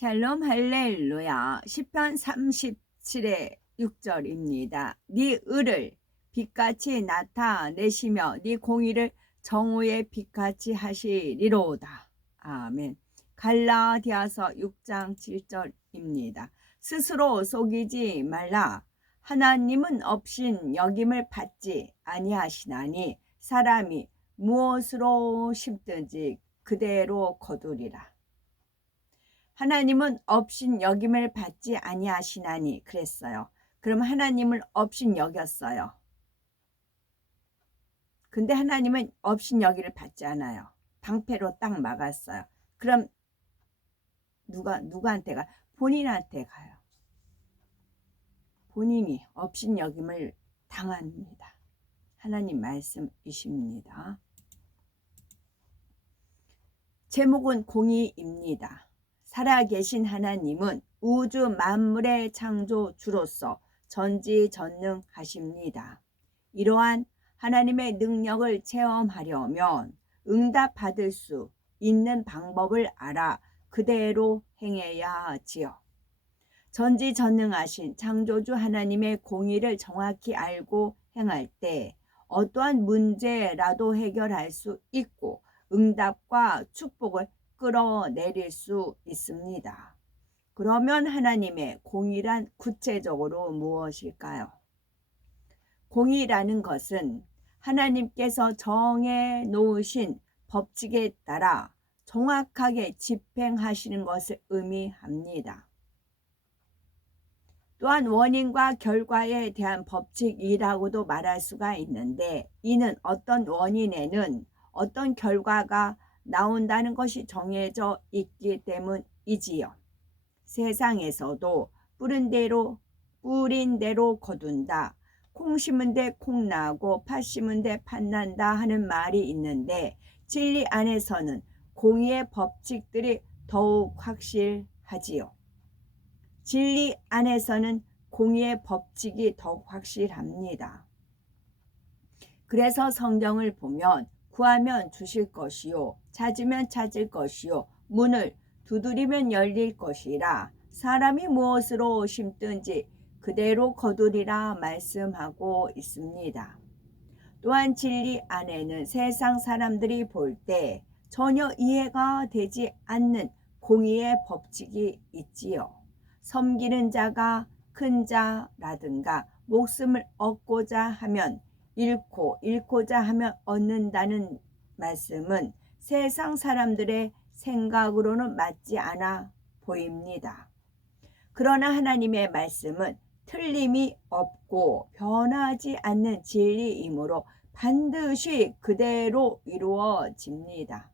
샬롬 할렐루야. 시편 37의 6절입니다. 네 의를 빛같이 나타내시며 네 공의를 정오의 빛같이 하시리로다. 아멘. 갈라디아서 6장 7절입니다. 스스로 속이지 말라. 하나님은 없인 여김을 받지 아니하시나니 사람이 무엇으로 심든지 그대로 거두리라. 하나님은 업신 여김을 받지 아니하시나니 그랬어요. 그럼 하나님을 업신 여겼어요. 근데 하나님은 업신 여기를 받지 않아요. 방패로 딱 막았어요. 그럼 누구한테 가? 본인한테 가요. 본인이 업신 여김을 당합니다. 하나님 말씀이십니다. 제목은 공의입니다. 살아계신 하나님은 우주 만물의 창조주로서 전지전능하십니다. 이러한 하나님의 능력을 체험하려면 응답받을 수 있는 방법을 알아 그대로 행해야 하지요. 전지전능하신 창조주 하나님의 공의를 정확히 알고 행할 때 어떠한 문제라도 해결할 수 있고 응답과 축복을 끌어내릴 수 있습니다. 그러면 하나님의 공의란 구체적으로 무엇일까요? 공의라는 것은 하나님께서 정해 놓으신 법칙에 따라 정확하게 집행하시는 것을 의미합니다. 또한 원인과 결과에 대한 법칙이라고도 말할 수가 있는데, 이는 어떤 원인에는 어떤 결과가 나온다는 것이 정해져 있기 때문이지요. 세상에서도 뿌린 대로 거둔다, 콩 심은 데 콩 나고 팥 심은 데 팥 난다 하는 말이 있는데, 진리 안에서는 공의의 법칙들이 더욱 확실하지요. 진리 안에서는 공의의 법칙이 더욱 확실합니다. 그래서 성경을 보면 구하면 주실 것이요, 찾으면 찾을 것이요, 문을 두드리면 열릴 것이라, 사람이 무엇으로 심든지 그대로 거두리라 말씀하고 있습니다. 또한 진리 안에는 세상 사람들이 볼 때 전혀 이해가 되지 않는 공의의 법칙이 있지요. 섬기는 자가 큰 자라든가 목숨을 얻고자 하면 잃고자 하면 얻는다는 말씀은 세상 사람들의 생각으로는 맞지 않아 보입니다. 그러나 하나님의 말씀은 틀림이 없고 변하지 않는 진리이므로 반드시 그대로 이루어집니다.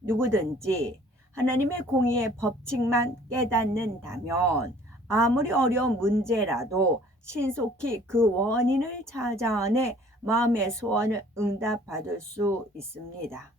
누구든지 하나님의 공의의 법칙만 깨닫는다면 아무리 어려운 문제라도 신속히 그 원인을 찾아내 마음의 소원을 응답받을 수 있습니다.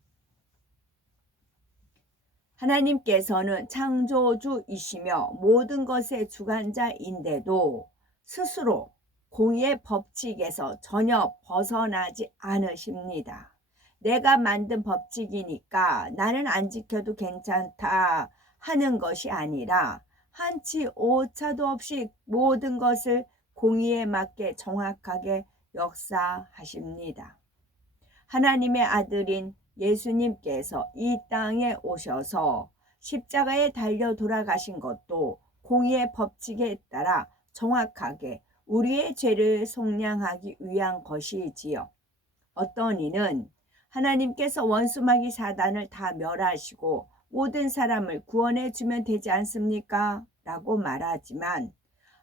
하나님께서는 창조주이시며 모든 것의 주관자인데도 스스로 공의의 법칙에서 전혀 벗어나지 않으십니다. 내가 만든 법칙이니까 나는 안 지켜도 괜찮다 하는 것이 아니라 한치 오차도 없이 모든 것을 공의에 맞게 정확하게 역사하십니다. 하나님의 아들인 예수님께서 이 땅에 오셔서 십자가에 달려 돌아가신 것도 공의의 법칙에 따라 정확하게 우리의 죄를 속량하기 위한 것이지요. 어떤 이는 하나님께서 원수마귀 사단을 다 멸하시고 모든 사람을 구원해 주면 되지 않습니까? 라고 말하지만,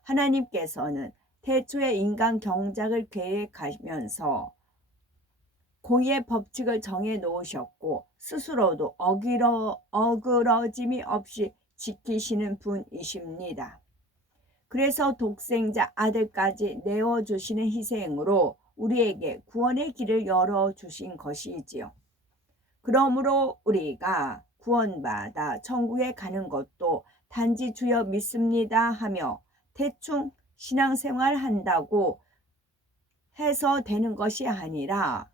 하나님께서는 태초에 인간 경작을 계획하면서 공의의 법칙을 정해 놓으셨고 스스로도 어그러짐이 없이 지키시는 분이십니다. 그래서 독생자 아들까지 내어주시는 희생으로 우리에게 구원의 길을 열어주신 것이지요. 그러므로 우리가 구원받아 천국에 가는 것도 단지 주여 믿습니다 하며 대충 신앙생활 한다고 해서 되는 것이 아니라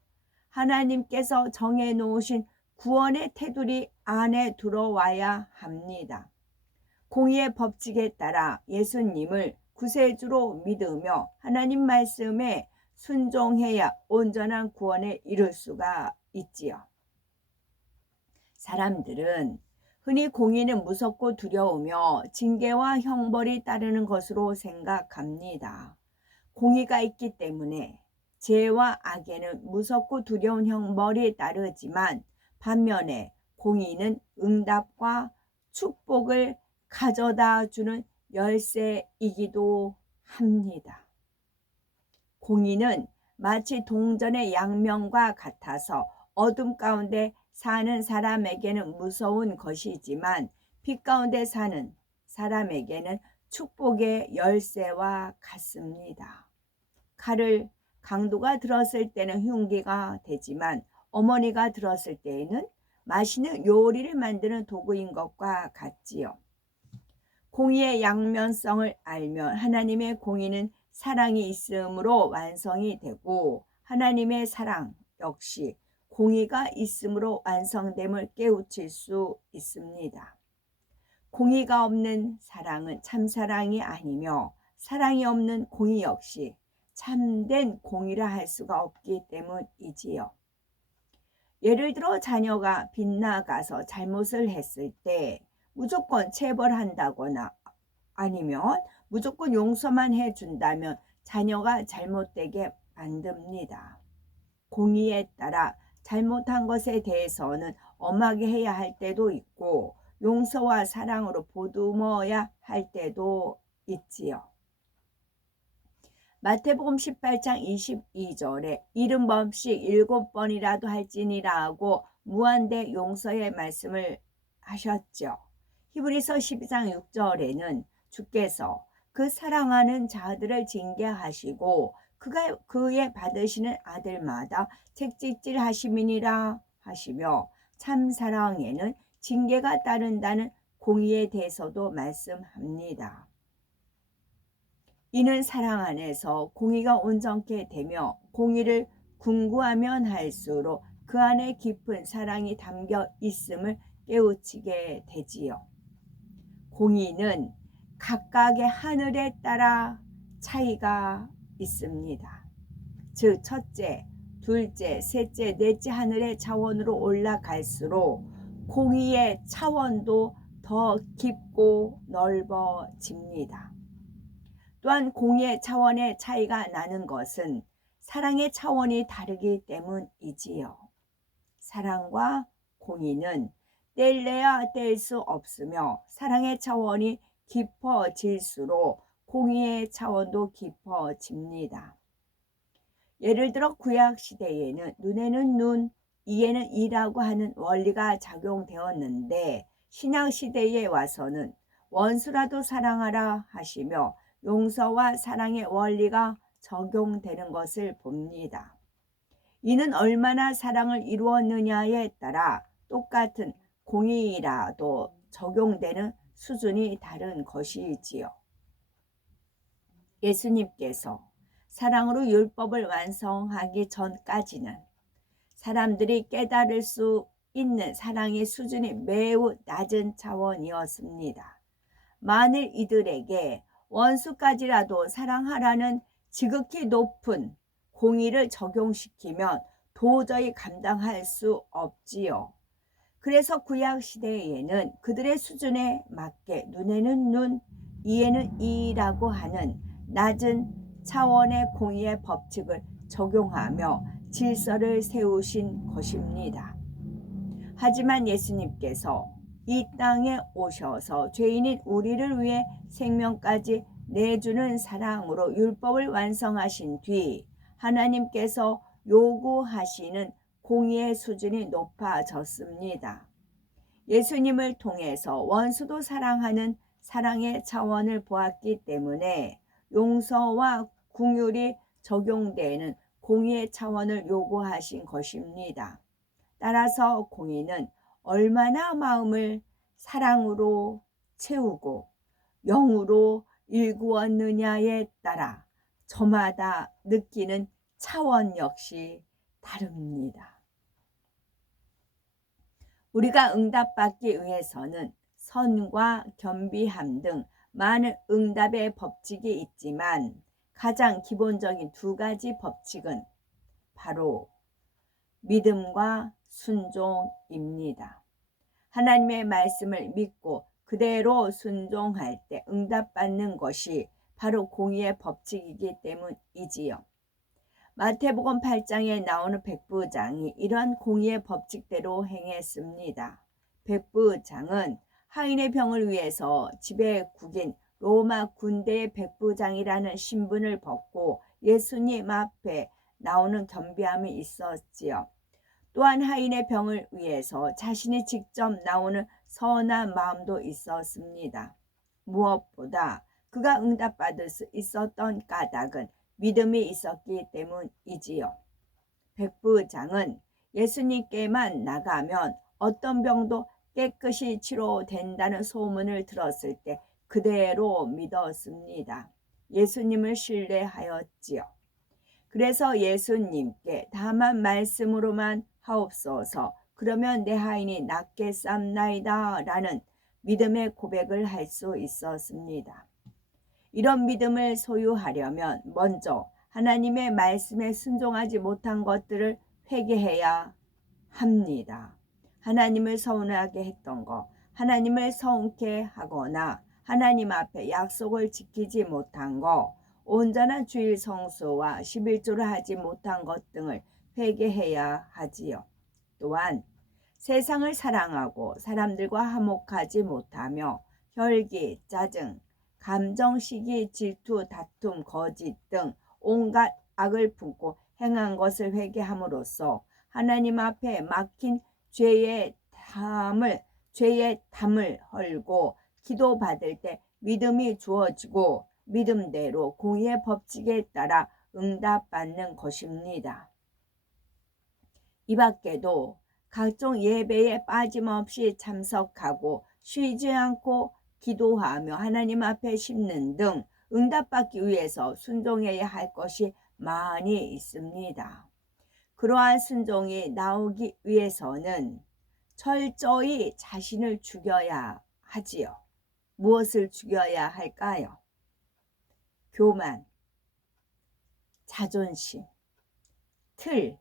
하나님께서 정해놓으신 구원의 테두리 안에 들어와야 합니다. 공의의 법칙에 따라 예수님을 구세주로 믿으며 하나님 말씀에 순종해야 온전한 구원에 이룰 수가 있지요. 사람들은 흔히 공의는 무섭고 두려우며 징계와 형벌이 따르는 것으로 생각합니다. 공의가 있기 때문에 죄와 악에는 무섭고 두려운 형벌이 따르지만 반면에 공의는 응답과 축복을 가져다 주는 열쇠이기도 합니다. 공의는 마치 동전의 양면과 같아서 어둠 가운데 사는 사람에게는 무서운 것이지만 빛 가운데 사는 사람에게는 축복의 열쇠와 같습니다. 칼을 강도가 들었을 때는 흉기가 되지만 어머니가 들었을 때에는 맛있는 요리를 만드는 도구인 것과 같지요. 공의의 양면성을 알면 하나님의 공의는 사랑이 있으므로 완성이 되고 하나님의 사랑 역시 공의가 있으므로 완성됨을 깨우칠 수 있습니다. 공의가 없는 사랑은 참사랑이 아니며 사랑이 없는 공의 역시 참된 공의라 할 수가 없기 때문이지요. 예를 들어 자녀가 빗나가서 잘못을 했을 때 무조건 체벌한다거나 아니면 무조건 용서만 해준다면 자녀가 잘못되게 만듭니다. 공의에 따라 잘못한 것에 대해서는 엄하게 해야 할 때도 있고 용서와 사랑으로 보듬어야 할 때도 있지요. 마태복음 18장 22절에 70번씩 7번이라도 할지니라 하고 무한대 용서의 말씀을 하셨죠. 히브리서 12장 6절에는 주께서 그 사랑하는 자들을 징계하시고 그가 그의 받으시는 아들마다 책찍질 하심이니라 하시며 참사랑에는 징계가 따른다는 공의에 대해서도 말씀합니다. 이는 사랑 안에서 공의가 온전케 되며 공의를 궁구하면 할수록 그 안에 깊은 사랑이 담겨 있음을 깨우치게 되지요. 공의는 각각의 하늘에 따라 차이가 있습니다. 즉 첫째, 둘째, 셋째, 넷째 하늘의 차원으로 올라갈수록 공의의 차원도 더 깊고 넓어집니다. 또한 공의의 차원의 차이가 나는 것은 사랑의 차원이 다르기 때문이지요. 사랑과 공의는 뗄래야 뗄 수 없으며 사랑의 차원이 깊어질수록 공의의 차원도 깊어집니다. 예를 들어 구약 시대에는 눈에는 눈, 이에는 이라고 하는 원리가 작용되었는데 신약 시대에 와서는 원수라도 사랑하라 하시며 용서와 사랑의 원리가 적용되는 것을 봅니다. 이는 얼마나 사랑을 이루었느냐에 따라 똑같은 공의라도 적용되는 수준이 다른 것이지요. 예수님께서 사랑으로 율법을 완성하기 전까지는 사람들이 깨달을 수 있는 사랑의 수준이 매우 낮은 차원이었습니다. 만일 이들에게 원수까지라도 사랑하라는 지극히 높은 공의를 적용시키면 도저히 감당할 수 없지요. 그래서 구약 시대에는 그들의 수준에 맞게 눈에는 눈, 이에는 이라고 하는 낮은 차원의 공의의 법칙을 적용하며 질서를 세우신 것입니다. 하지만 예수님께서 이 땅에 오셔서 죄인인 우리를 위해 생명까지 내주는 사랑으로 율법을 완성하신 뒤 하나님께서 요구하시는 공의의 수준이 높아졌습니다. 예수님을 통해서 원수도 사랑하는 사랑의 차원을 보았기 때문에 용서와 긍휼이 적용되는 공의의 차원을 요구하신 것입니다. 따라서 공의는 얼마나 마음을 사랑으로 채우고 영으로 일구었느냐에 따라 저마다 느끼는 차원 역시 다릅니다. 우리가 응답받기 위해서는 선과 겸비함 등 많은 응답의 법칙이 있지만 가장 기본적인 두 가지 법칙은 바로 믿음과 순종입니다. 하나님의 말씀을 믿고 그대로 순종할 때 응답받는 것이 바로 공의의 법칙이기 때문이지요. 마태복음 8장에 나오는 백부장이 이러한 공의의 법칙대로 행했습니다. 백부장은 하인의 병을 위해서 지배국인 로마 군대의 백부장이라는 신분을 벗고 예수님 앞에 나오는 겸비함이 있었지요. 또한 하인의 병을 위해서 자신이 직접 나오는 선한 마음도 있었습니다. 무엇보다 그가 응답받을 수 있었던 까닭은 믿음이 있었기 때문이지요. 백부장은 예수님께만 나가면 어떤 병도 깨끗이 치료된다는 소문을 들었을 때 그대로 믿었습니다. 예수님을 신뢰하였지요. 그래서 예수님께 다만 말씀으로만 하옵소서, 그러면 내 하인이 낫겠사옵나이다 라는 믿음의 고백을 할 수 있었습니다. 이런 믿음을 소유하려면 먼저 하나님의 말씀에 순종하지 못한 것들을 회개해야 합니다. 하나님을 서운하게 했던 것, 하나님을 서운케 하거나 하나님 앞에 약속을 지키지 못한 것, 온전한 주일 성수와 11조를 하지 못한 것 등을 회개해야 하지요. 또한 세상을 사랑하고 사람들과 화목하지 못하며 혈기, 짜증, 감정, 시기, 질투, 다툼, 거짓 등 온갖 악을 품고 행한 것을 회개함으로써 하나님 앞에 막힌 죄의 담을 헐고 기도받을 때 믿음이 주어지고 믿음대로 공의의 법칙에 따라 응답받는 것입니다. 이 밖에도 각종 예배에 빠짐없이 참석하고 쉬지 않고 기도하며 하나님 앞에 심는 등 응답받기 위해서 순종해야 할 것이 많이 있습니다. 그러한 순종이 나오기 위해서는 철저히 자신을 죽여야 하지요. 무엇을 죽여야 할까요? 교만, 자존심, 틀,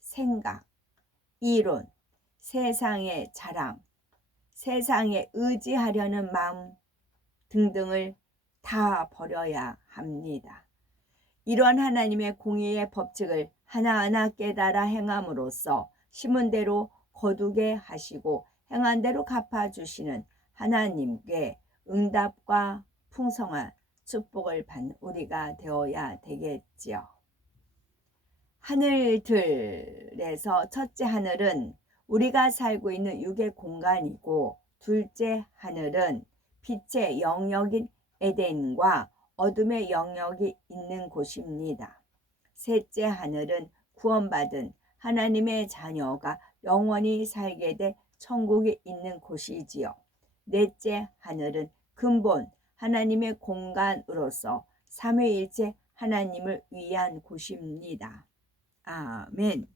생각, 이론, 세상의 자랑, 세상에 의지하려는 마음 등등을 다 버려야 합니다. 이런 하나님의 공의의 법칙을 하나하나 깨달아 행함으로써 심은 대로 거두게 하시고 행한 대로 갚아주시는 하나님께 응답과 풍성한 축복을 받는 우리가 되어야 되겠지요. 하늘들에서 첫째 하늘은 우리가 살고 있는 육의 공간이고, 둘째 하늘은 빛의 영역인 에덴과 어둠의 영역이 있는 곳입니다. 셋째 하늘은 구원받은 하나님의 자녀가 영원히 살게 될 천국이 있는 곳이지요. 넷째 하늘은 근본 하나님의 공간으로서 삼위일체 하나님을 위한 곳입니다. 아멘.